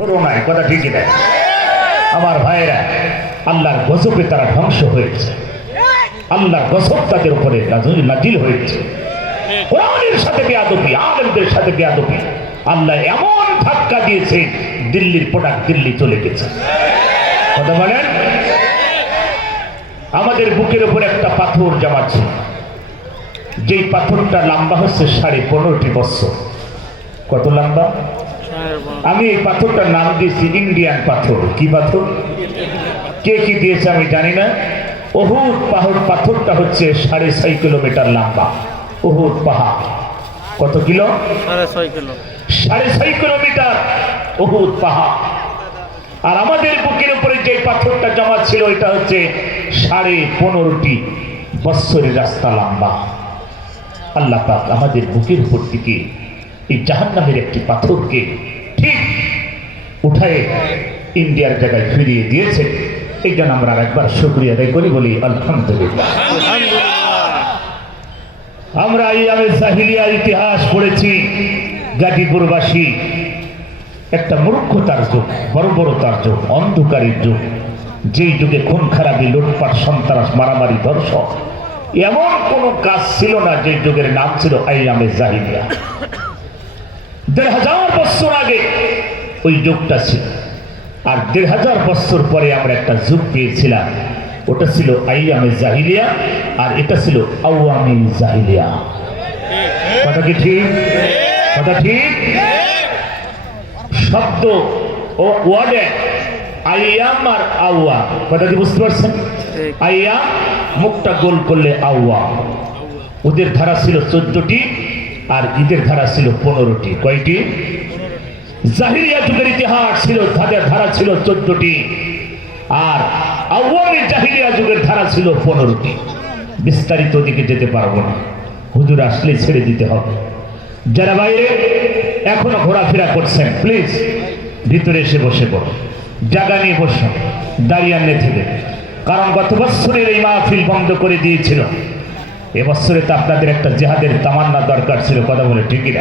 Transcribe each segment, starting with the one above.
পাথরও নাই, কথা ঠিকই নাই। আমার ভাইয়েরা, আল্লাহর গজবে তারা ধ্বংস হয়েছে। আল্লাহর গজব তাদের উপরে নাজিল- হয়েছে। কোরআনের সাথে বেয়াদবি, আলেমদের সাথে বেয়াদবি। আল্লাহ এমন ধাক্কা দিয়েছে, দিল্লির প্রোডাক্ট দিল্লি চলে গেছে। কথা বলেন? আমাদের বুকের উপর একটা পাথর জমা ছিল। যেই পাথরটা লম্বা হচ্ছে সাড়ে পনেরোটি বছর। কত লম্বা? আমি এই পাথরটার নাম দিয়েছি ইন্ডিয়ান পাথর। কি পাথর? কে কি দিয়েছে আমি জানি না। অহুদ পাহাড় পাথরটা হচ্ছে সাড়ে ছয় কিলোমিটার লম্বা। অহুদ পাহাড়। কত কিলো? সাড়ে ছয় কিলোমিটার অহুদ পাহাড়। আর আমাদের বুকের উপরে যে পাথরটা জমা ছিল এটা হচ্ছে সাড়ে পনেরোটি বৎসরের রাস্তা লম্বা। আল্লাহ পাক আমাদের বুকের উপর থেকে এই জাহান্নামের একটি পাথরকে উঠায় ইন্ডিয়ার জায়গায় ফিরিয়ে দিয়েছে। এই জন্য আমরা একবার শুক্রিয়া আদায় করি বলি আলহামদুলিল্লাহ। আমরা এই আমি জাহিলিয়ার ইতিহাস পড়েছি গাজীপুরবাসী একটা মূর্খতার যুগ বর্বরতার যুগ অন্ধকারের যুগ। যেই যুগে খুন খারাপি লুটপাট সন্ত্রাস মারামারি ধর্ষক এমন কোন কাজ ছিল না যে যুগের নাম ছিল আইয়ামে জাহিলিয়া। দেড় হাজার বছর আগে ওই যুগটা ছিল। আর দেড় হাজার বছর পরে আমরা একটা যুগ পেয়েছিলাম। ওটা ছিল আইয়ামে জাহিলিয়া আর এটা ছিল আওয়ামী জাহিলিয়া। কথা কি ঠিক? কথা ঠিক? শব্দ ও ওয়ার্ডে আইয়াম আর আউয়া কথা কি বুঝতে পারছেন। আইয়াম মুখটা গোল করলে আউয়া ওদের ধারা ছিল চোদ্দটি আর ঈদের ধারা ছিল পনেরোটি। কয়টি? জাহিরিয়া যুগের ইতিহাস ছিল, তাদের ধারা ছিল চোদ্দটি। আর আওয়ামী জাহিরিয়া যুগের ধারা ছিল পনেরোটি। বিস্তারিত দিকে যেতে পারব না। হুজুর আসলে ছেড়ে দিতে হবে। যারা বাইরে এখনও ঘোরাফেরা করছেন, প্লিজ, ভিতরে এসে বসে পড়ো। জায়গা নিয়ে বসুন দাঁড়িয়ে আনলে থেকে। কারণ গত বছরের এই মাহফিল বন্ধ করে দিয়েছিল। এবছরে তো আপনাদের একটা জেহাদের তামান্না দরকার ছিল, কথা বলে ঠিকই না।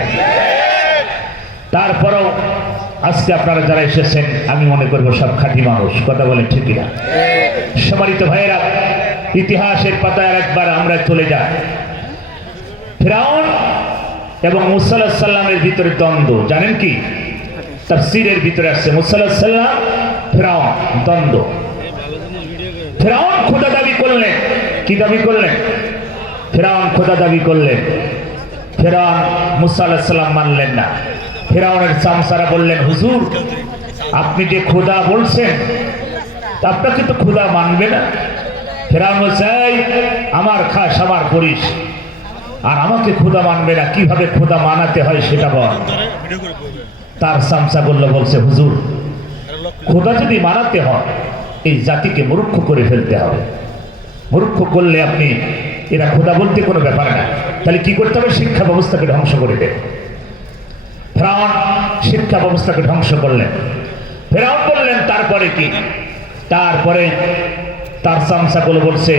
তারপরেও আজকে আপনারা যারা এসেছেন, আমি মনে করব সব খাঁটি মানুষ, কথা বলে ঠিকই না সম্মানিত ভাইয়েরা, ইতিহাসের পাতায় একবার আমরা চলে যাই। ফেরাউন এবং মুসাল্লাহ সাল্লামের ভিতরে দ্বন্দ্ব, জানেন কি? তার সিরের ভিতরে আসছে মুসাল্লাহ সাল্লাম ফেরাউন, দ্বন্দ্ব। ফেরাউন খোদা দাবি করলেন। কি দাবি করলেন? ফেরাউন খোদা দাবি করলেন। ফেরাউন মুসা আলাহিস সাল্লাম মানলেন না। ফেরাউনের চামসারা বললেন হুজুর আপনি যে খোদা বলছেন আপনাকে তো খোদা মানবে না। ফেরাউন "এই, আমার খাস আমার করিস। আর আমাকে খোদা মানবে না কীভাবে খোদা মানাতে হয় সেটা বল। তার সামসা বলল বলছে হুজুর খোদা যদি মানাতে হয় এই জাতিকে মূর্খ করে ফেলতে হবে। মূর্খ করলে আপনি এরা খোদা বলতে কোনো ব্যাপার না। তাহলে কি করতে হবে? শিক্ষা ব্যবস্থাকে ধ্বংস করে দেবে। ফেরাউন শিক্ষা ব্যবস্থাকে ধ্বংস করলেন। ফেরাউন বললেন, তারপরে কি? তারপরে তার সামসাগুলো বলছে,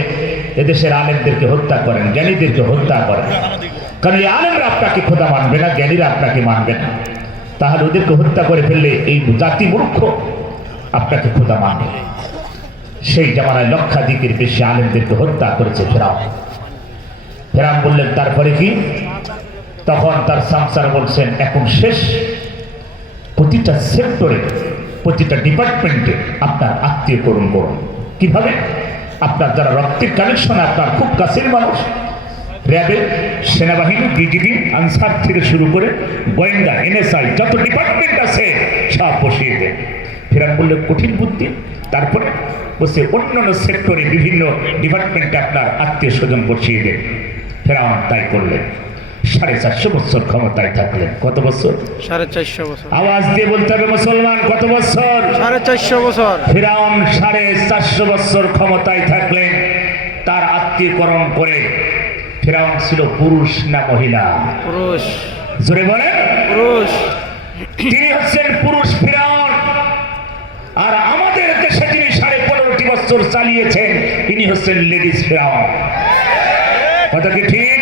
এদেশের আলেমদেরকে হত্যা করেন, জ্ঞানীদেরকে হত্যা করেন। কারণ এই আলেমরা আপনাকে খোদা মানবে না, জ্ঞানীরা আপনাকে মানবে না। তাহলে ওদেরকে হত্যা করে ফেললে এই জাতি মূর্খ আপনাকে খোদা মানবে সেই জামানায় লক্ষাধিকের বেশি আলেমদেরকে হত্যা করেছে ফেরাও ফেরাম বললেন, তারপরে কি? তখন তার সংসার বলছেন, এখন শেষ। প্রতিটা সেক্টরে, প্রতিটা ডিপার্টমেন্টে আপনার আত্মীয় করুন করুন কীভাবে? আপনার যারা রক্তের কানেকশন আপনার খুব কাছের মানুষ। র্যাবে, সেনাবাহিনী, বিজিবি, আনসার থেকে শুরু করে গোয়েন্দা, এনএসআই, যত ডিপার্টমেন্ট আছে, সব বসিয়ে দেন। ফেরান বললে, কঠিন বুদ্ধি। তারপরে বসে অন্যান্য সেক্টরে বিভিন্ন ডিপার্টমেন্টে আপনার আত্মীয় স্বজন বসিয়ে দেন। ফেরাউন তাই করলেন। সাড়ে চারশো বছর ক্ষমতায় থাকলেন। কত বছর? সাড়ে চারশো বছর। আওয়াজ দিয়ে বলতে হবে মুসলমান কত বছর? সাড়ে চারশো বছর। ফিরাউন সাড়ে চারশো বছর ক্ষমতায় থাকলেন। তার আত্মীয়করণ করে ফিরাউন ছিল পুরুষ না মহিলা? পুরুষ। জোরে বলেন। পুরুষ। তিনি হচ্ছেন পুরুষ ফিরাউন। আর আমাদের দেশে যিনি সাড়ে পনেরোটি বছর চালিয়েছেন। তিনি হচ্ছেন লেডিস ফিরাউন। কথা কি ঠিক।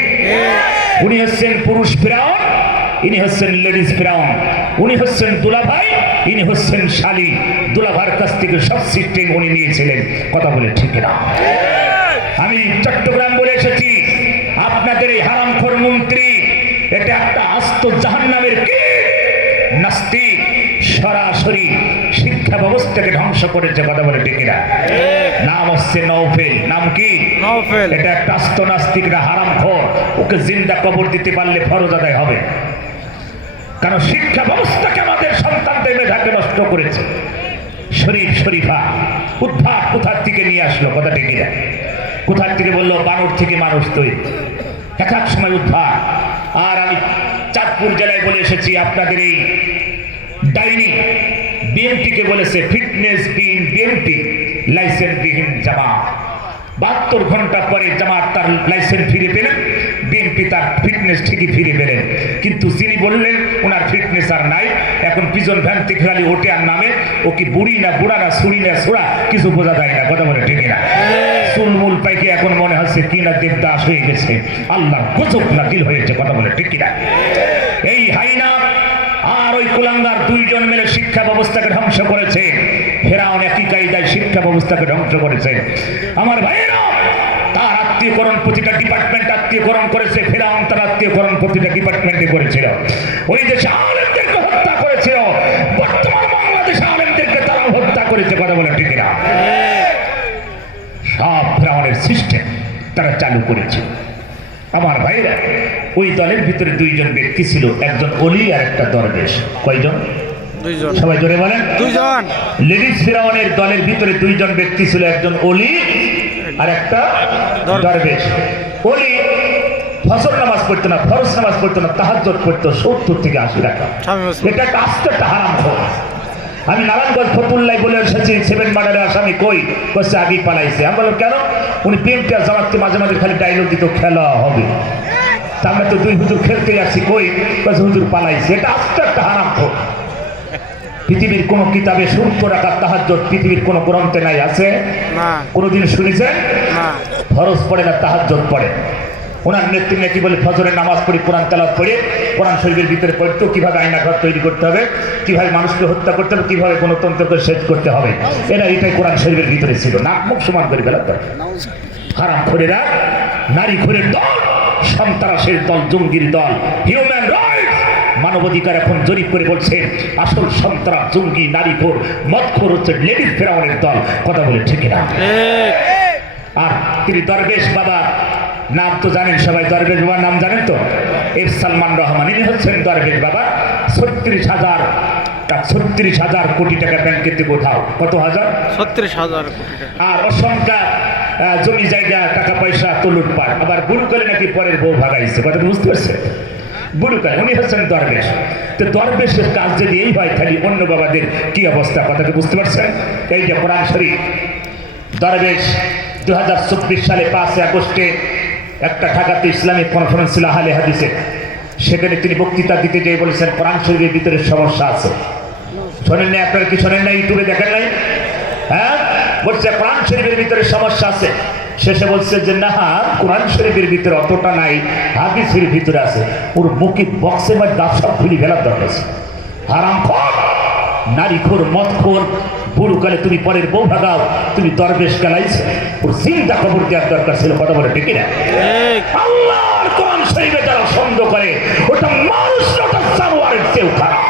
উনি হচ্ছেন পুরুষ ফিরাউন, ইনি হচ্ছেন লেডিস ফিরাউন। উনি হচ্ছেন দুলাভাই, ইনি হচ্ছেন শালী। দুলাভার কাছ থেকে সব সিস্টেম উনি নিয়েছিলেন। কথা বলে ঠিক না। আমি চট্টগ্রাম বলে এসেছি, আপনাদের এই হারামখর মন্ত্রী, এটা একটা আস্ত জাহান্নামের কি নাস্তিক। সরাসরি শিক্ষা ব্যবস্থাকে ধ্বংস করেছে কথা বলে না নাম হচ্ছে নৌফেল নাম কি? নওফেল। এটা একটা আস্ত নাস্তিকরা হারাম খোর ওকে জিন্দা কবর দিতে পারলে ফরজ আদায় হবে। কারণ শিক্ষা ব্যবস্থাকে আমাদের সন্তানদের মেধাকে নষ্ট করেছে? শরীফ শরীফা উদ্ধার কোথার থেকে নিয়ে আসলো কথা না কোথার থেকে বলল বানর থেকে মানুষ তৈরি। এক এক সময় উদ্ধার। আর আমি চাঁদপুর জেলায় বলে এসেছি আপনাদের এই ডাইনি। বিএনপিকে বলেছে, ফিটনেস বিন বিএনপি লাইসেন্স বিহীন জামাত। বাহাত্তর ঘণ্টা পরে জামাত তার লাইসেন্স ফিরে পেলেন, বিএনপি তার ফিটনেস ঠিকই ফিরে পেলেন। কিন্তু যিনি বললেন, ওনার ফিটনেস আর নাই, এখন পিজন ভ্যান খালি ওঠে আর নামে, ও কি বুড়ি না বুড়া না ছুড়ি না ছোড়া কিছু বোঝা যায় না, কথা বলে ঠিক না। চুলমুল পাইকে এখন মনে হচ্ছে কি না দেবদাস হয়ে গেছে। আল্লাহ গজব নাকিল হয়েছে, কথা বলে ঠিক না। এই হাইনা আর ওই কুলাঙ্গার দুইজন মিলে শিক্ষা ব্যবস্থাকে ধ্বংস করেছে। ফেরাউন একই কায়দায় শিক্ষা ব্যবস্থাকে ধ্বংস করেছে। আমার ভাইয়েরা, তার আত্মীয়করণ প্রতিটা ডিপার্টমেন্ট আত্মীয়করণ করেছে। ফেরাউন তার আত্মীয়করণ প্রতিটা ডিপার্টমেন্টে করেছিল। ওই দেশে আলেমদেরকে হত্যা করেছিল বর্তমান বাংলাদেশে আলেমদেরকে তারা হত্যা করেছে। কথা বলে ঠিক না সব ফেরাউনের সিস্টেম তারা চালু করেছে। আমার ভাইরা ওই দলের ভিতরে দুইজন ব্যক্তি ছিল একজন অলি আর একটা দরবেশ। কয়জন? সবাই জোরে বলেন। দুইজন। লেডিস ফিরাউনের দলের ভিতরে দুইজন ব্যক্তি ছিল একজন অলি আর একটা দরবেশ। অলি ফসল নামাজ পড়তো না ফরজ নামাজ পড়তো না তাহাজ্জত পড়তো সত্তর থেকে আশি টাকা এটা একটা আস্ত একটা হারাম খোর আমি নারায়ণগঞ্জ ফতুল্লাই বলে এসেছি সেভেন মার্ডারের আসামি কই? করছে আগেই পালাইছে। আমি বললাম কেন? উনি আর জামাতকে মাঝে মাঝে খালি ডায়লগ দিত খেলা হবে। তা দুই হুজুর খেলতে যাচ্ছি কই? বলছে হুজুর পালাইছে। এটা আস্ত একটা হারাম খোর। পৃথিবীর কোন কিতাবে সত্তর রাখার তাহাজ্জত পৃথিবীর কোন গ্রন্থে নাই আছে? কোনোদিন শুনেছেন? ফরজ পড়ে না তাহাজ্জত পড়ে। ওনার নেতৃত্বে নাকি বলে ফজরের নামাজ পড়ি কোরআন তেলাওয়াত পড়ে কোরআন শরীফের ভিতরে পড়তো কীভাবে আয়না ঘর তৈরি করতে হবে কীভাবে মানুষকে হত্যা করতে হবে কীভাবে গণতন্ত্রকে শেষ করতে হবে। এরা এটাই কোরআন শরীফের ভিতরে ছিল। নাক মুখ সমান করে দরকার। হারাম খোরেরা নারী খোরের দল। সন্ত্রাসের দল জঙ্গির দল হিউম্যান রাইটস মানবাধিকার এখন জরিপ করে বলছে আসল সন্ত্রাস জঙ্গি নারী খোর মদখোর হচ্ছে লেডিস ফেরাউনের দল। কথা বলে ঠিক না আর তিনি দরবেশ বাবা নাম তো জানেন সবাই দরবেশ বাবার নাম জানেন তো? এফ সালমান রহমান ইনি হচ্ছেন দরবেশ বাবা। ছত্রিশ হাজার ছত্রিশ হাজার কোটি টাকা থেকে উঠাও কত হাজার? ছত্রিশ হাজার আর অসংখ্য জমি জায়গা, টাকা পয়সা তো লুটপাট। আবার বুড়ুকালে নাকি পরের বউ ভাগাইছে কথা বুঝতে পারছে? বুড়ুকালে উনি হচ্ছেন দরবেশ। তো দরবেশের কাজ যদি এই হয়, তাহলে অন্য বাবাদের কি অবস্থা কথাকে বুঝতে পারছেন? এই যে কোরআন শরীফ। দরবেশ দু হাজার চব্বিশ সালে পাঁচই আগস্টে একটা ঢাকাতে ইসলামিক কনফারেন্স ছিল, আহলে হাদিসে। সেখানে তিনি বক্তৃতা দিতে যেয়ে বলেছেন, কোরআন শরীফের ভিতরে সমস্যা আছে। শোনেন নাই আপনারা কি শোনেন নাই, ইউটিউবে দেখেন নাই? হ্যাঁ? বলছে কোরআন শরীফের ভিতরে সমস্যা আছে। শেষে বলছে যে না কোরআন শরীফের ভিতরে অতটা নাই হাদিসের ভিতরে আছে। ওর মুখে বক্সে বা দাঁত সব খুলি ফেলার দরকার আছে। হারাম খোর নারী খোর মদ খোর বুড়ুকালে তুমি পরের বউ ভাগাও তুমি দরবেশ গালাইছে ওর চিন্তা খবর দেওয়ার দরকার ছিল কথা বলে ঠিক না আল্লাহর কোরআন শরীফে যারা সন্দেহ করে ওটা মানুষ ওটা জানোয়ারের চেয়েও খারাপ।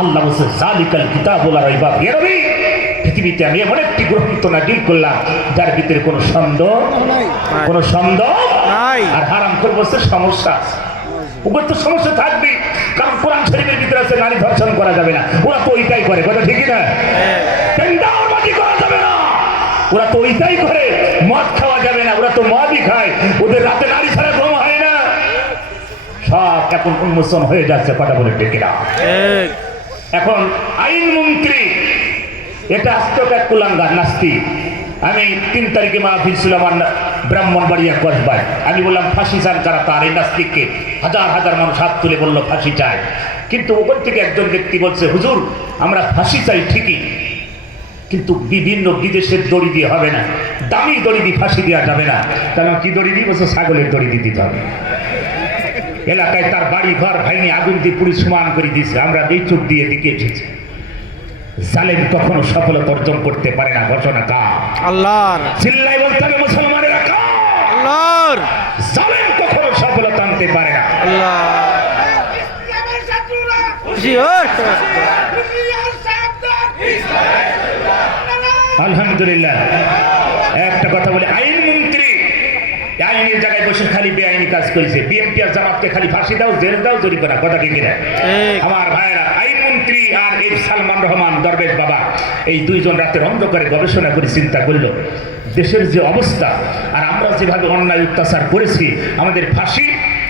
আল্লাহ বলছে জালিকাল কিতাব রাইবা ফিয়া নবী। পৃথিবীতে আমি এমন একটি গ্রহিত না ডিল করলাম যার ভিতরে কোনো সন্দেহ কোনো সন্দেহ আর হারাম করে বলছে সমস্যা ওগুলো তো সমস্যা থাকবে কারণ কোরআন শরীফের ভিতরে আছে নারী ধর্ষণ করা যাবে না। ওরা তো ওইটাই করে কথা ঠিকই না? করা যাবে না। ওরা তো ওইটাই করে মদ খাওয়া যাবে না ওরা তো মদই খায়। ওদের রাতে নারী ছাড়া ঘুম হয় না। সব এখন উন্মোচন হয়ে যাচ্ছে কথা বলে টেকেরা এখন আইনমন্ত্রী এটা আস্তক এক কুলাঙ্গার নাস্তি আমি তিন তারিখে মাহফিল ছিল আমার ব্রাহ্মণবাড়িয়া কসবায়। আমি বললাম, ফাঁসি চান কারা তার এই নাস্তিককে? হাজার হাজার মানুষ হাত তুলে বলল, ফাঁসি চায় কিন্তু ওখান থেকে একজন ব্যক্তি বলছে, হুজুর, আমরা ফাঁসি চাই ঠিকই, কিন্তু বিভিন্ন বিদেশের দড়ি দিয়ে হবে না। দামি দড়ি দিয়ে ফাঁসি দেওয়া যাবে না। কারণ কি দড়ি দিয়ে বলছে, ছাগলের দড়ি দিয়ে দিতে হবে। এলাকায় তার বাড়ি ঘর ভাইনি আগুন দিয়ে পুলিশ সমান করে দিয়েছে। আমরা এই চোখ দিয়ে দিকে এসেছি। জালেম কখনো সফলতা অর্জন করতে পারে না ঘটনা কা আল্লাহর। চিল্লাই বলতে হবে মুসলমানেরা কা আল্লাহর। জালেম কখনো সফলতা আনতে পারে না। আল্লাহ আলহামদুলিল্লাহ। একটা কথা বলে আইন মন্ত্রী আইনের জায়গায় বসে খালি বেআইনি কাজ করেছে। বিএনপি আর জামাতকে খালি ফাঁসি দাও জেল দাও জরিমানা কথা কি কিনা? আমার ভাইয়েরা আইন মন্ত্রী আর এই সালমান রহমান দরবেশ বাবা এই দুইজন রাতের অন্ধকারে গবেষণা করে চিন্তা করল, দেশের যে অবস্থা আর আমরা যেভাবে অন্যায় অত্যাচার করেছি, আমাদের ফাঁসি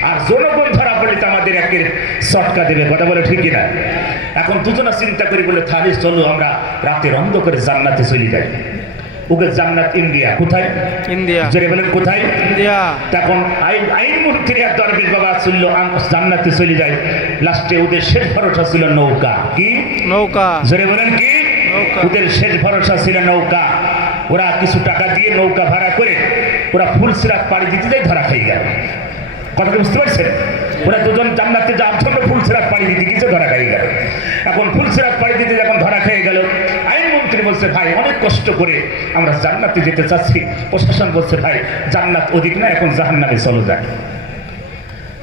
আর জনগণ ধরা পড়লে তো আমাদের একের সটকা দেবে, কথা বলে ঠিকই না এখন দুজনা চিন্তা করি বলে তাহলে চলো, আমরা রাতের অন্ধকারে জান্নাতে চলে যাই। ওকে জান্নাত ইন্ডিয়া। কোথায়? ইন্ডিয়া। জোরে বলেন কোথায়? ইন্ডিয়া। তখন আইন আইন মন্ত্রী আর দরবেশ বাবা ছিল জান্নাতে চলে যায়। লাস্টে ওদের শেষ ভরসা ছিল নৌকা। কি? নৌকা। জোরে বলেন কি? ওদের শেষ ভরসা ছিল নৌকা। ওরা কিছু টাকা দিয়ে নৌকা ভাড়া করে ওরা ফুলসিরাত পাড়ি দিতে যাই ধরা খেয়ে গেল। কথাটা বুঝতে পারছেন? ওরা দুজন জান্নাতে যাওয়ার জন্য ফুলসিরাত পাড়ি দিতে গিয়েছে ধরা খেয়ে গেল। এখন ফুলসিরাত পাড়ি দিতে যখন ধরা খেয়ে গেল আইনমন্ত্রী বলছে, ভাই, অনেক কষ্ট করে আমরা জান্নাতে যেতে চাচ্ছি। প্রশাসন বলছে, ভাই, জান্নাত অধিক না, এখন জাহান্নামে চলো যায়।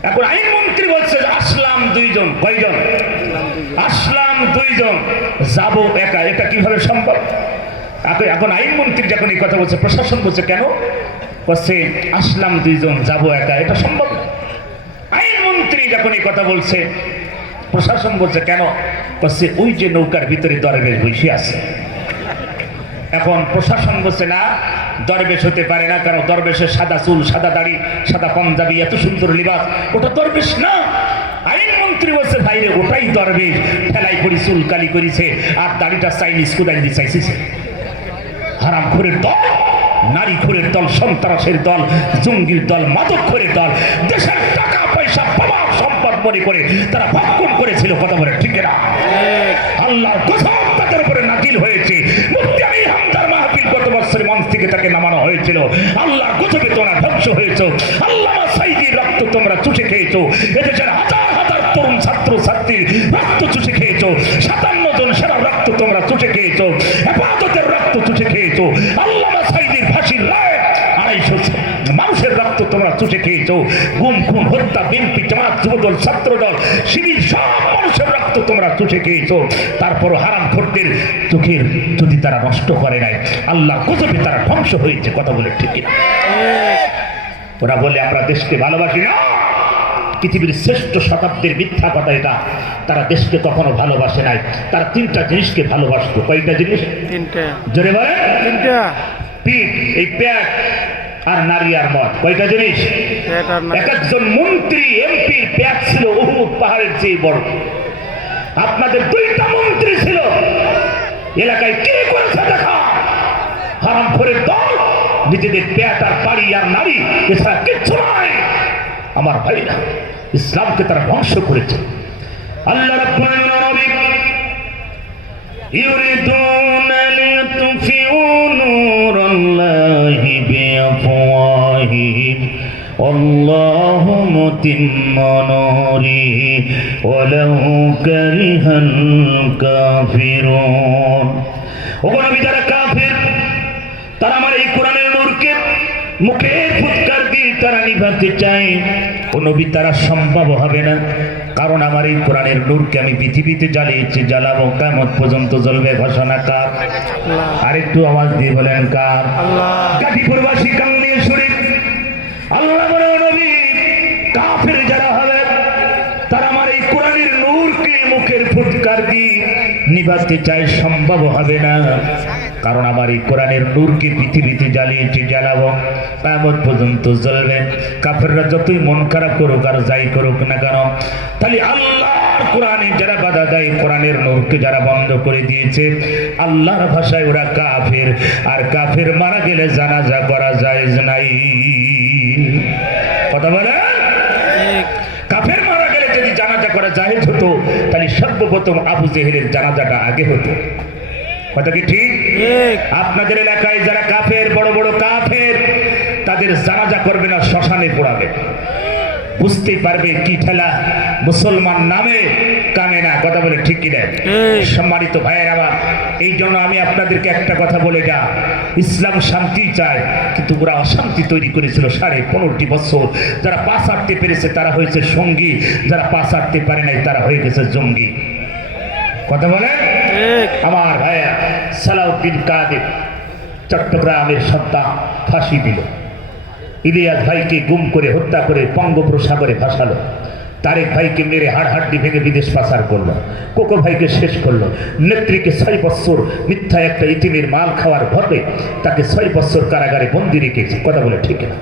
এখন আইনমন্ত্রী বলছে, আসলাম দুইজন, কয়জন? আসলাম দুইজন, যাব একা। এটা কীভাবে সম্ভব? এখন আইনমন্ত্রী যখন এই কথা বলছে, প্রশাসন বলছে, কেন? বলছে, আসলাম দুইজন, যাব একা। এটা সম্ভব না। আইনমন্ত্রী যখন এই কথা বলছে, প্রশাসন বলছে, কেন? বলছে, ওই যে নৌকার ভিতরে দরবেশ বসে আছে। এখন প্রশাসন বলছে না দরবেশ হতে পারে না কারণ দরবেশের সাদা চুল সাদা দাড়ি সাদা পাঞ্জাবি এত সুন্দর লিবাস ওটা দরবেশ না। আইনমন্ত্রী বলছে ভাইরে ওটাই দরবেশ ফেলাই করি চুল কালি করেছে আর দাড়িটা চাইনিজ কোদাই দিয়ে চাইছে হারাম খোরের দল নারী খোরের দল সন্ত্রাসের দল জঙ্গির দল মাদক খোরের দল দেশের টাকা পয়সা প্রভাব সম্পদ মনে করে তারা ভক্ষণ করেছিল কথা বলে ঠিক না আল্লাহর কসম তাদের উপরে নাকিল হয়েছে মুফতি আলী হামদার মাহফিল গত বছর মঞ্চ থেকে তাকে নামানো হয়েছিল। আল্লাহর গজবে তোমরা ধ্বংস হয়েছ? আল্লাহ সাইদির রক্ত তোমরা চুষে খেয়েছো। এদেশের হাজার হাজার তরুণ ছাত্র ছাত্রীর রক্ত চুষে খেয়েছো। সাতান্ন জন সেরা রক্ত তোমরা চুষে খেয়েছো। হেফাজতের রক্ত চুষে খেয়েছো। আল্লাহ সাইদির ফাঁসির তোমরা চুষে খেয়েছো। গুম খুন হত্যা বিএনপি জামাত যুবদল ছাত্রদল শিবির সব মানুষের রক্ত তোমরা চুষে খেয়েছো। তারপর হারাম খোরদের চোখের যদি তারা নষ্ট করে নাই আল্লাহ গজবে তারা ধ্বংস হয়েছে কথা বলে ঠিক ওরা বলে আমরা দেশকে ভালোবাসি না। পৃথিবীর শ্রেষ্ঠ শতাব্দীর মিথ্যা কথা এটা। তারা দেশকে কখনো ভালোবাসে নাই। তারা তিনটা জিনিসকে ভালোবাসতো। কয়েকটা জিনিস? তিনটা। জোরে বলে তিনটা। পিঠ এই প্যাট আর নারী আর মদ কয়টা জিনিস? এক একজন মন্ত্রী এমপি প্যাট ছিল উহুদ পাহাড়ের চেয়ে বড়। আপনাদের দুইটা মন্ত্রী ছিল। এলাকায় কে করেছে দেখা? হারাম ফোরের দল নিজেদের প্যাট আর বাড়ি আর নারী এছাড়া কিচ্ছু নয় আমার ভাইরা ইসলামকে তারা ধ্বংস করেছে। আল্লাহ রাব্বুল متم نوره ولو كره الكافرون ওগুলো যারা কাফের তারা আমার এই কোরআনের নূরকে মুখের ফুৎকার দিয়ে তারা নিভাতে চায় ও নবী তারা সম্ভব হবে না কারণ আমার এই কোরআনের নূরকে আমি পৃথিবীতে জ্বালিয়েছি জ্বালাবো কেমন পর্যন্ত জ্বলবে ঘোষণা কার আরেকটু আওয়াজ দিয়ে বলেন কার আল্লাহ গাজীপুরবাসী কাঙ্গিয়ে শরীফ আল্লাহ নিভাতে চাই সম্ভব হবে না। কারণ আমার এই কোরআনের নূরকে পৃথিবীতে জ্বালিয়েছি জ্বালাবো কেমন পর্যন্ত জ্বলবে। কাফেররা যতই মন খারাপ করুক আর যাই করুক না কেন তাহলে আল্লাহর কোরআনে যারা বাধা দেয় কোরআনের নূরকে যারা বন্ধ করে দিয়েছে আল্লাহর ভাষায় ওরা কাফের। আর কাফের মারা গেলে জানাজা করা যায় নাই। কথা বলে কাফের মারা গেলে যদি জানাজা করা জাহেজ হতো সর্বপ্রথম আবু জেহেলের জানাজাটা আগে হতো। কথা কি ঠিক? আপনাদের এলাকায় যারা কাফের বড় বড় কাফের তাদের জানাজা করবে না শ্মশানে পোড়াবে। বুঝতেই পারবে কি ঠেলা? মুসলমান নামে কামে না কথা বলে ঠিক কিনা। সম্মানিত ভাইয়ের আমার এই জন্য আমি আপনাদেরকে একটা কথা বলে যা। ইসলাম শান্তি চায় কিন্তু ওরা অশান্তি তৈরি করেছিল সাড়ে পনেরোটি বছর। যারা পাশ আটতে পেরেছে তারা হয়েছে সঙ্গী। যারা পাশ আটতে পারে নাই তারা হয়ে গেছে জঙ্গি। কথা বলে? আমার ভাইয়া সালাউদ্দিন কাদের চট্টগ্রামের সন্তান ফাঁসি দিল। ইলিয়াস ভাইকে গুম করে হত্যা করে বঙ্গোপসাগরে ভাসালো। তারেক ভাইকে মেরে হাড় হাড্ডি ভেঙে বিদেশ পাচার করল, কোকো ভাইকে শেষ করল, নেত্রীকে ছয় বছর মিথ্যা একটা ইতিমের মাল খাওয়ার ভরে তাকে ছয় বছর কারাগারে বন্দি রেখেছে কথা বলে ঠিক না।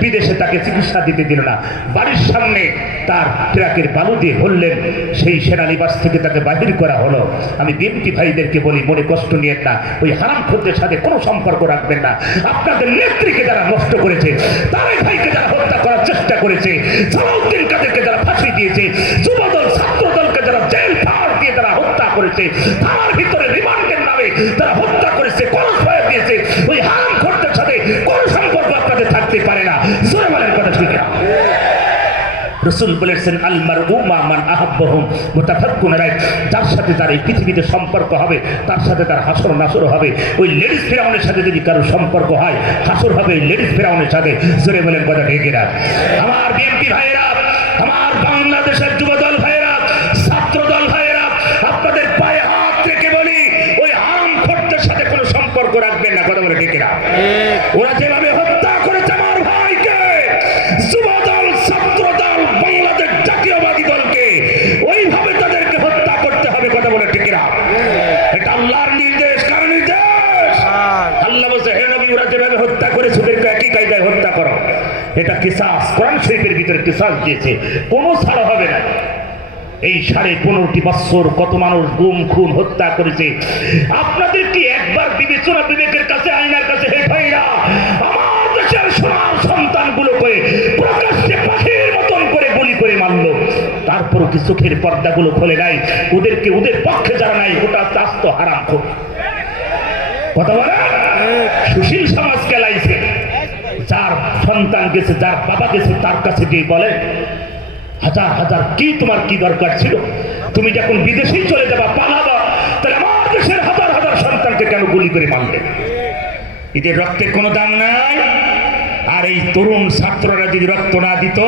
বিদেশে তাকে চিকিৎসা দিতে দিল না। বাড়ির সামনে তার ট্রাকের বালু দিয়ে ধরলেন সেই সেনানিবাস থেকে তাকে বাহির করা হলো। আমি বিএনপি ভাইদেরকে বলি, মনে কষ্ট নিয়ে না। ওই হারাম খুদ্দের সাথে কোনো সম্পর্ক রাখবেন না। আপনাদের নেত্রীকে যারা নষ্ট করেছে, তারেক ভাইকে যারা হত্যা করার চেষ্টা করেছে, সালাউদ্দিন ফাঁসি দিয়েছে যুবদল, ছাত্রদলকে যারা জেল ফাঁড় দিয়ে যারা হত্যা করেছে, তার ভিতরে রিমান্ডের নামে যারা হত্যা করেছে, কলস হয়ে দিয়েছে। ওই হারাম খদ্দের সাথে কোনো সম্পর্ক আপনাদের থাকতে পারে না? জোরে কথা ঠিক না রসুল বলেছেন আলমার যার সাথে তার এই পৃথিবীতে সম্পর্ক হবে, তার সাথে তার হাসর নাসর হবে। ওই লেডিস ফেরাউনের সাথে যদি কারও সম্পর্ক হয়, হাসর হবে লেডিস ফেরাউনের সাথে। জোরে বলেন কথা আমার বিএনপি ভাইয়েরা, আমার ওরা যেভাবে হত্যা করেছে আমার ভাইকে যুবদল ছাত্রদল বাংলাদেশ জাতীয়বাদী দলকে ওইভাবে তাদেরকে হত্যা করতে হবে কথা বলে ঠিক এটা আল্লাহর নির্দেশ কার নির্দেশ? আল্লাহ। বলছে হে নবী ওরা যেভাবে হত্যা করেছে ওদেরকে একই কায়দায় হত্যা করো। এটা কিসাস কোরআন শরীফের ভিতরে কিসাস দিয়েছে। কোনো ছাড় হবে না। এই সাড়ে পনেরোটি বৎসর কত মানুষ গুম খুন হত্যা করেছে। আপনাদের কি একবার বিবেচনা বিবেকের কাছে করে তারপরও কি চোখের পর্দাগুলো খোলে নাই? ওদেরকে, ওদের পক্ষে যারা নাই, ওটা চাস্ত হারাম সুশীল সমাজ কেলাইছে। যার সন্তান গেছে, যার বাবা গেছে, তার কাছে গিয়ে বলে, হাজার হাজার কি তোমার কি দরকার ছিল? তুমি যখন বিদেশেই চলে যাবা, পালাবা, তাহলে আমার দেশের হাজার হাজার সন্তানকে কেন গুলি করে মারলে? এদের রক্তের কোনো দাম নাই। আর এই তরুণ ছাত্ররা যদি রক্ত না দিত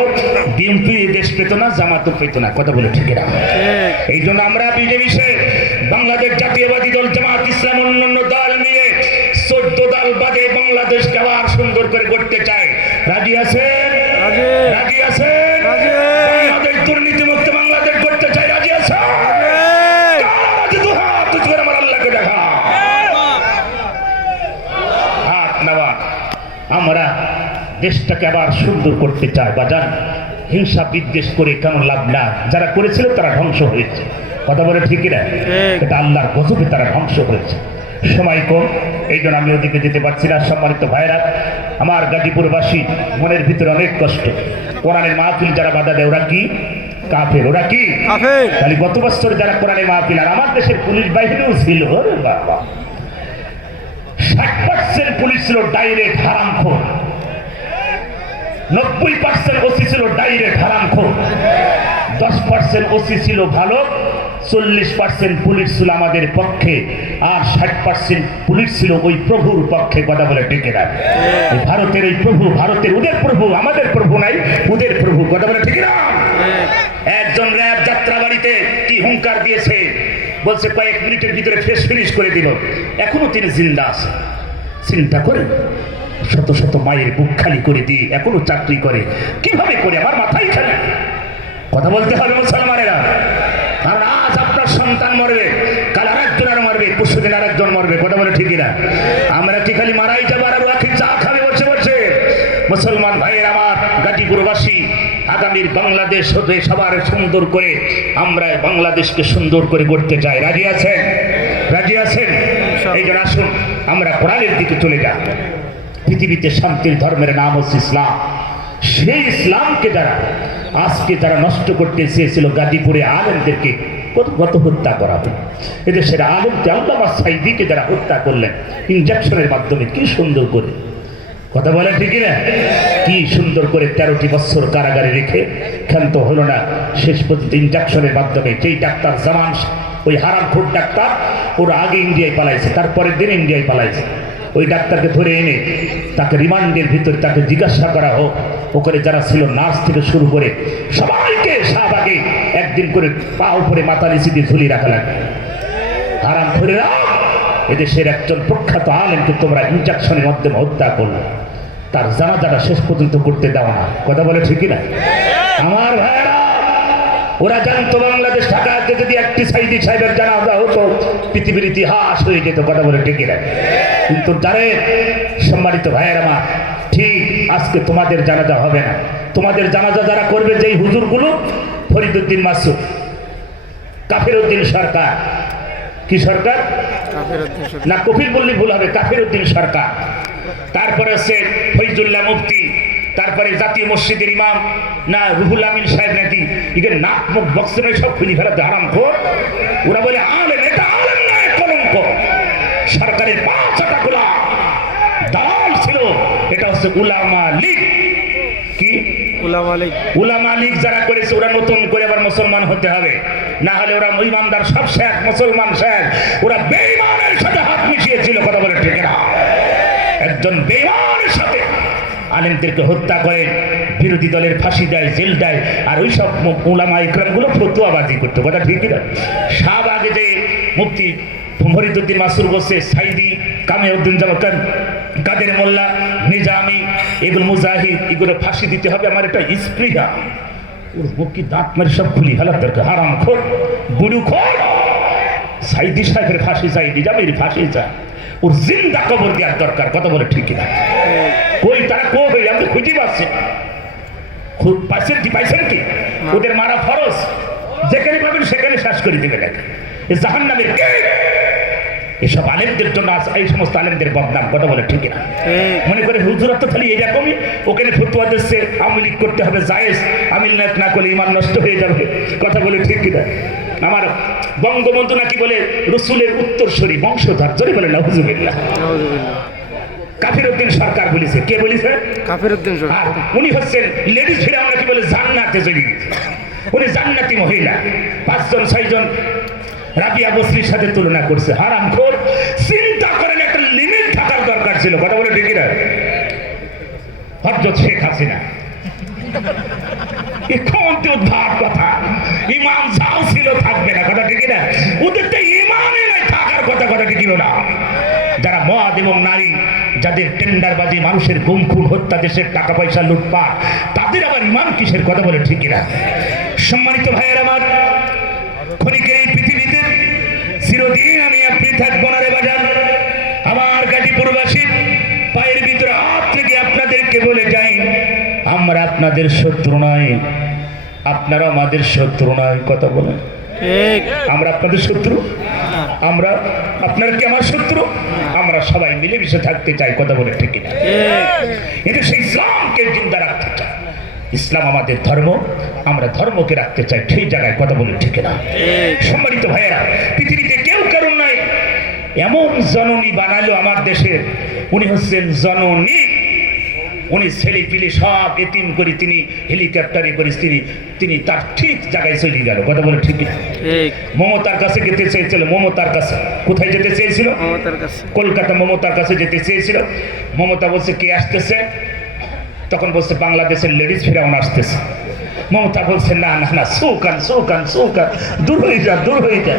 বিএনপি দেশ পেত না জামাতও পেত না। কথা বলে ঠিক না এই জন্য আমরা বিজেপিসে বাংলাদেশ জাতীয়বাদী দল জামাত ইসলাম অন্যান্য দল নিয়ে চোদ্দ দল বাদে বাংলাদেশকে আবার সুন্দর করে গড়তে চায়। রাজি আছে রাজি। রাজি আছেন রাজি। বাংলাদেশ দুর্নীতি মুক্ত বাংলাদেশ গড়তে চায় রাজি আছেন ঠিক রাজি দু হাত উঁচু করে আমার আল্লাহকে দেখা হাত নেওয়া আমরা দেশটাকে আবার সুন্দর করতে চাই বাজান হিংসা বিদ্বেষ করে কেমন লাভ না যারা করেছিল তারা ধ্বংস হয়েছে। কথা বলে ঠিকই না। এটা আল্লাহর গজবে তারা ধ্বংস হয়েছে। সময় কম এই জন্য আমি ওদিকে যেতে পারছি না সম্মানিত ভাইরা আমার গাজীপুরবাসী মনের ভিতরে অনেক কষ্ট। কোরআনের মাহফিল যারা বাধা দেয় ওরা কি? কাফের। ওরা কি? খালি গত বছর যারা কোরআনের মাহফিল আর আমার দেশের পুলিশ বাহিনীও ছিল বাবা। ষাট পার্সেন্ট পুলিশ ছিল ডাইরেক্ট হারামখোর। নব্বই পার্সেন্ট ওসি ছিল ডাইরেক্ট হারামখোর। দশ পার্সেন্ট ওসি ছিল ভালো, চল্লিশ পার্সেন্ট পুলিশ ছিল আমাদের পক্ষে, আর ষাট পার্সেন্ট পুলিশ ছিল ওই প্রভুর পক্ষে, কথা বলে ডেকে রাখ ভারতের এই প্রভু, ভারতের ওদের প্রভু, আমাদের প্রভু নাই, ওদের প্রভু, কথা বলে ঠিক না একজন র্যাব যাত্রা বাড়িতে কি হুঙ্কার দিয়েছে? বলছে, কয়েক মিনিটের ভিতরে ফেস ফিনিশ করে দিল। এখনও তিনি জিন্দা আছে চিন্তা করে শত শত মায়ের বুক খালি করে দিয়ে এখনও চাকরি করে। কীভাবে করে? আমার মাথায় খেলে। কথা বলতে হবে মুসলমানেরা। কারণ আজ আপনার সন্তান মরবে কাল আর মরবে পরশু দিন আরেকজন মরবে। কথা বলে ঠিকই না আমরা কি খালি মারাই যাব আর আখি চা খাবে? বসে বসে। মুসলমান ভাইয়ের আমার গাজীপুরবাসী আগামীর বাংলাদেশ হতে সবার সুন্দর করে আমরা বাংলাদেশকে সুন্দর করে গড়তে চাই। রাজি আছেন? রাজি আছেন? এই জন্য আসুন আমরা কোরআনের দিকে চলে যাই। পৃথিবীতে শান্তির ধর্মের নাম হচ্ছে ইসলাম। সেই ইসলামকে যারা আজকে তারা নষ্ট করতে চেয়েছিল গাজীপুরে আলেমদেরকে কত হত্যা করা হলো। এদেশের আলেমকে আল্লামা সাইদিকে যারা হত্যা করলেন ইঞ্জেকশনের মাধ্যমে কি সুন্দর করে। কথা বলে ঠিকই না কি সুন্দর করে তেরোটি বছর কারাগারে রেখে ক্ষান্ত হলো না। শেষ পর্যন্ত ইঞ্জেকশনের মাধ্যমে যেই ডাক্তার জামান, ওই হারামখোর ডাক্তার, ওরা আগে ইন্ডিয়ায় পালাইছে, তারপরের দিন ইন্ডিয়ায় পালাইছে। ওই ডাক্তারকে ধরে এনে তাকে রিমান্ডের ভিতরে তাকে জিজ্ঞাসা করা হোক। ওখানে যারা ছিল নার্স থেকে শুরু করে সবাইকে শাহবাগে একদিন করে পা উপরে মাথা নিচে দিয়ে ঝুলিয়ে রাখা লাগবে হারাম ধরেরা এদেশের একজন প্রখ্যাত আলেমকে তোমরা ইঞ্জেকশনের মাধ্যমে হত্যা করল। তার জানাজাটা শেষ পর্যন্ত করতে দাও না। কথা বলে ঠিকই না আমার ভাইয়েরা ওরা জানতো বাংলাদেশ ঢাকাতে যদি একটি সাইদি সাহেবের জানাজা হতো পৃথিবীর ইতিহাস হয়ে যেত কথা বলে ঠিকই না কিন্তু জানে সম্মানিত ভাইয়ের আমার ঠিক আজকে তোমাদের জানাজা হবে না। তোমাদের জানাজা যারা করবে যেই হুজুরগুলো ফরিদুদ্দিন মাসুদ কাফির উদ্দিন সরকার। কি সরকার? না কপিল বললে ভুল হবে কাফির উদ্দিন সরকার। তারপরে হচ্ছে ফৈজুল্লাহ মুফতি তারপরে জাতীয় মসজিদের ইমাম না রুহুল আমিন সাহেব নাকি এখানে নাক মুখ বক্স নয় সব খুঁজি ফেলাতে আরাম খোর। ওরা বলে আলেম এটা আলেম নয় কলঙ্ক। সরকারের পাঁচ আটা গোলা দালাল ছিল এটা হচ্ছে উলামা লীগ। কি? উলামা লীগ। উলামা লীগ যারা করেছে ওরা নতুন করে আবার মুসলমান হতে হবে। না হলে ওরা ইমানদার সব শেখ মুসলমান শেখ। ওরা সাথে হাত মিশিয়েছিল কথা বলে ঠিক না। একজন বেইমানের সাথে আলেমদেরকে হত্যা করে, বিরোধী দলের ফাঁসি দেয়, জেল দেয়, আর ওই সব উলামা ইকরামগুলো ফতুয়াবাজি করতো। কথা ঠিকই না শাহবাগে যে মুফতি ফরিদুদ্দিন মাসুর বসে সাইদি কামে উদ্দিন জামাকান, কাদের মোল্লা, নিজামি, এগুলো মুজাহিদ, এগুলো ফাঁসি দিতে হবে, আমার একটা স্পৃহা। ওর মুখি দাঁত মারি সব খুলি ফেলার দরকার, হারাম খোর, বুড়ু খোর। সাইদি সাহেবের ফাঁসি চাই, নিজামির ফাঁসি চাই। ওর জিন্দা কবর দেওয়ার দরকার কথা বলে ঠিকই না কই তারা কো হয়ে আমি খুঁজে পাচ্ছি খুব পাইছেন কি পাইছেন কি? ওদের মারা ফরজ। যেখানে পাবেন সেখানে শ্বাস করে দেবে নাকি জাহান নামের কে? এসব আলেমদের জন্য আজ এই সমস্ত আলেমদের বদনাম কথা বলে ঠিক না মনে করে হুজুরাত তো খালি এরকমই ওখানে ফতুয়া দিচ্ছে আওয়ামী করতে হবে জায়েজ। আমিল নায়ক না করলে ইমান নষ্ট হয়ে যাবে কথা বলে ঠিক কিনা? আমার বঙ্গবন্ধু নাকি বলে রসুলের উত্তরসূরি বংশধর। জোরে বলে না হুজুবিল্লাহ নাউজুবিল্লাহ সরকার বলেছে। কে বলেছে? কাফের উদ্দিন আর উনি হচ্ছেন লেডিস নাকি বলে জান্নাতে চলে গেছে উনি জান্নাতি মহিলা। পাঁচজন ছয়জন রাবিয়া বসরির সাথে তুলনা করছে। হারাম খোর। চিন্তা করেন একটা লিমিট থাকার দরকার ছিল। কথা বলে ঠিকই না হজরত শেখ হাসিনা। এ কোনটি উদ্ধার কথা। ইমান যাও ছিল, থাকবে না। কথা ঠিকই না ওদের তো ইমানই নাই, থাকার কথা কথা ঠিকই না যারা মদ এবং নারী, যাদের টেন্ডারবাজি, মানুষের গুম খুন হত্যা, দেশের টাকা পয়সা লুটপাট, তাদের আবার ইমান কিসের কথা বলে ঠিকই না সম্মানিত ভাইয়ের আমার, ক্ষণিকের এই পৃথিবীতে চিরদিন আমি আপনি থাকব না রে বাজার আমার গাড়ি গাজীপুরবাসী পায়ের ভিতরে হাত থেকে আপনাদেরকে বলে যাই, আমরা আপনাদের শত্রু নয়। আপনারা আমাদের শত্রু নয় কথা বলেন। আমরা আপনাদের শত্রু। আমরা আপনারা কি আমার শত্রু? আমরা সবাই মিলেমিশে থাকতে চাই কথা বলে ঠিক না ঠিক। এটা সেই ইসলামকে জিন্দা রাখতে চাই ইসলাম আমাদের ধর্ম আমরা ধর্মকে রাখতে চাই সেই জায়গায় কথা বলে ঠিক না ঠিক। সম্মানিত ভাইয়েরা পৃথিবীতে কেউ কারণ নাই। এমন জননী বানালো আমার দেশের। উনি হচ্ছেন জননী। উনি ছেলে পিলে সব এতিম করে তিনি হেলিকপ্টারে করে তিনি তিনি তার ঠিক জায়গায় চলে গেল। কথা বলে ঠিক মমতার কাছে যেতে চেয়েছিল মমতার কাছে। কোথায় যেতে চেয়েছিল? কলকাতা মমতার কাছে যেতে চেয়েছিল। মমতা বলছে কে আসতেছে? তখন বলছে বাংলাদেশের লেডিস ফিরাউন আসতেছে। মমতা বলছে, না না না, সৌকান সৌকান সৌকান, দূর হয়ে যা, দূর হয়ে যা।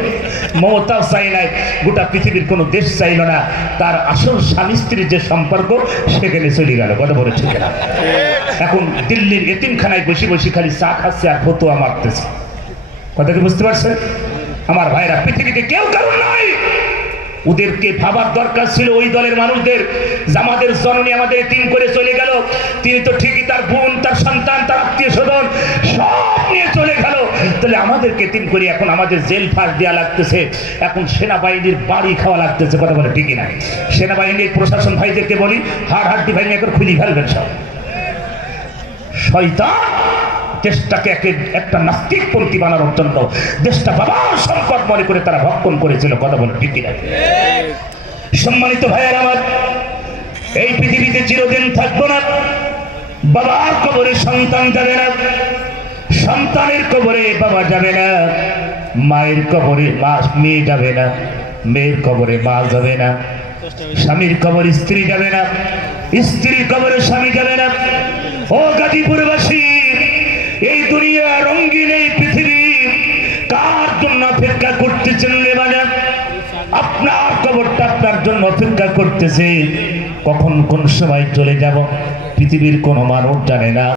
মমতাও চাই নাই, গোটা পৃথিবীর কোনো দেশ চাইল না। তার আসল স্বামী স্ত্রীর যে সম্পর্ক, সেখানে চলে গেল, কথা বলে ঠিক না। এখন দিল্লির এতিমখানায় বসে বসে খালি চা খাচ্ছে আর ফতোয়া মারতেছে। কথা কি বুঝতে পারছেন? আমার ভাইরা পৃথিবীতে কেউ কারণ নাই। ওদেরকে ভাবার দরকার ছিল ওই দলের মানুষদের। আমাদের জননী আমাদের তিন করে চলে গেল। তিনি তো ঠিকই তার বোন, তার সন্তান, তার আত্মীয় স্বজন সব নিয়ে চলে গেল। তাহলে আমাদেরকে তিন করে এখন আমাদের জেল ফাঁস দেওয়া লাগতেছে। এখন সেনাবাহিনীর বাড়ি খাওয়া লাগতেছে, কথা বলে ঠিকই না সেনাবাহিনীর প্রশাসন ভাইদেরকে বলি, হাড় হাড্ডি ভাই এখন খুলি ফেলবেন সব। শয়তান! দেশটাকে একে একটা নাস্তিকপন্থী বানানোর জন্য দেশটা বাবার সম্পদ মনে করে তারা ভক্ষণ করেছিল, কথা বলে ঠিক না সম্মানিত ভাইয়ের আমার, এই পৃথিবীতে চিরদিন থাকব না। বাবার কবরে সন্তান যাবে না, সন্তানের কবরে বাবা যাবে না, মায়ের কবরে মা, মেয়ে যাবে না, মেয়ের কবরে মা যাবে না, স্বামীর কবরে স্ত্রী যাবে না, স্ত্রীর কবরে স্বামী যাবে না। ও গাজীপুরবাসী এই দুনিয়া রঙ্গিন এই পৃথিবী, কার জন্য অপেক্ষা করতেছেন বাজার আপনার কবরটা আপনার জন্য অপেক্ষা করতেছে। কখন কোন সময় চলে যাব? পৃথিবীর কোনো মানুষ জানে না।